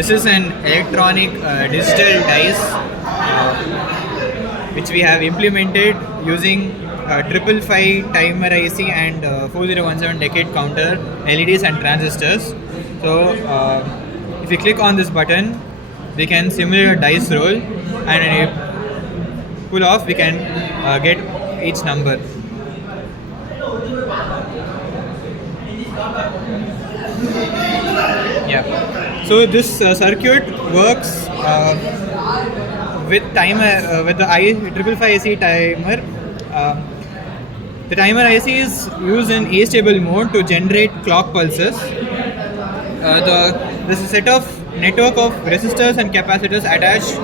This is an electronic digital dice which we have implemented using 555 timer IC and 4017 decade counter LEDs and transistors. So if we click on this button, we can simulate a dice roll, and when we pull off, we can get each number. Yeah. So this circuit works with timer with the I555 IC timer. The timer IC is used in astable mode to generate clock pulses. This is a set of network of resistors and capacitors attached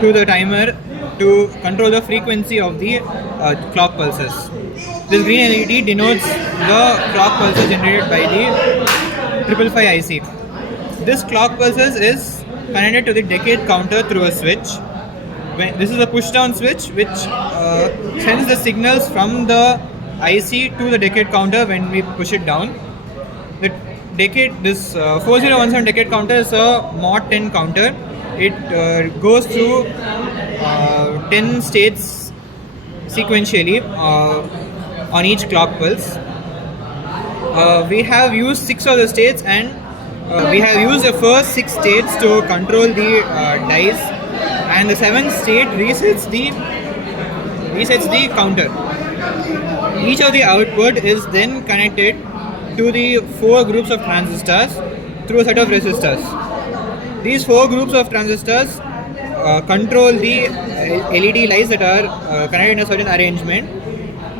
to the timer to control the frequency of the clock pulses. This green LED denotes the clock pulses generated by the 555 IC. This clock pulses is connected to the decade counter through a switch. This is a push down switch which sends the signals from the IC to the decade counter when we push it down. This 4017 decade counter is a mod 10 counter. It goes through 10 states sequentially on each clock pulse. We have used 6 of the states, and we have used the first 6 states to control the dice, and the 7th state resets the counter. Each of the output is then connected to the 4 groups of transistors through a set of resistors. These 4 groups of transistors control the LED lights that are connected in a certain arrangement.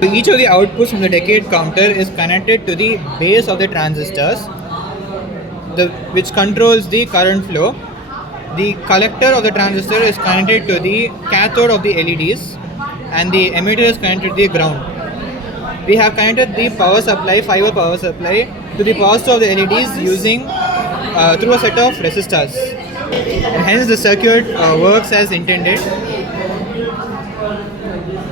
Each of the outputs from the decade counter is connected to the base of the transistors, which controls the current flow. The collector of the transistor is connected to the cathode of the LEDs, and the emitter is connected to the ground. We have connected the power supply, 5V power supply, to the positive of the LEDs using through a set of resistors. And hence the circuit works as intended.